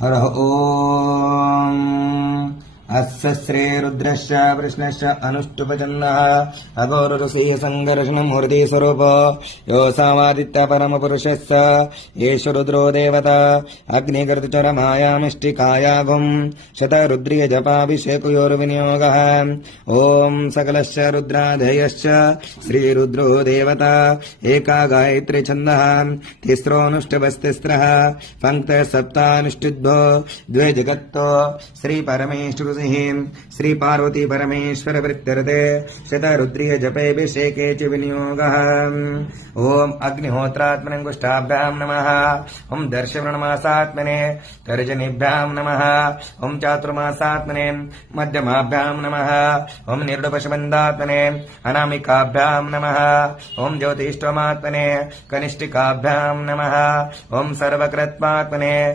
हरः ओम् अस्य श्रीरुद्रश्च कृष्णश्च अनुष्टुपजन्नः अघोररसीय सङ्घर्षणमूर्ति स्वरूप यो सामादित्य परमपुरुषस्य एष रुद्रो देवता अग्निकृतचरमायामिष्टिकायाघुम् शतरुद्रिय जपाभिषेकयोर्विनियोगः ॐ सकलश्च रुद्राधेयश्च श्रीरुद्रो देवता एका गायत्री छन्दः तिस्रोऽनुष्टुभस्तिस्रः पङ्क्तः सप्तानुष्टुभ्यो द्वे जगत्तो श्रीपरमेश्वर श्री पार्वती परमेश्वर वृत्तिर्थे शतरुद्रिय जपेभिषेके च विनियोगः ओम अग्निहोत्रात्मनङ्गुष्ठाभ्यां नमः ओम दर्शवृणमासात्मने तर्जनीभ्यां नमः ओम चातुर्मासात्मने मध्यमाभ्यां नमः ओम निर्दोषबन्धात्मने अनामिकाभ्यां नमः ओम ज्योतिष्ठमात्मने कनिष्ठिकाभ्यां नमः ओम सर्वकृत्मात्मने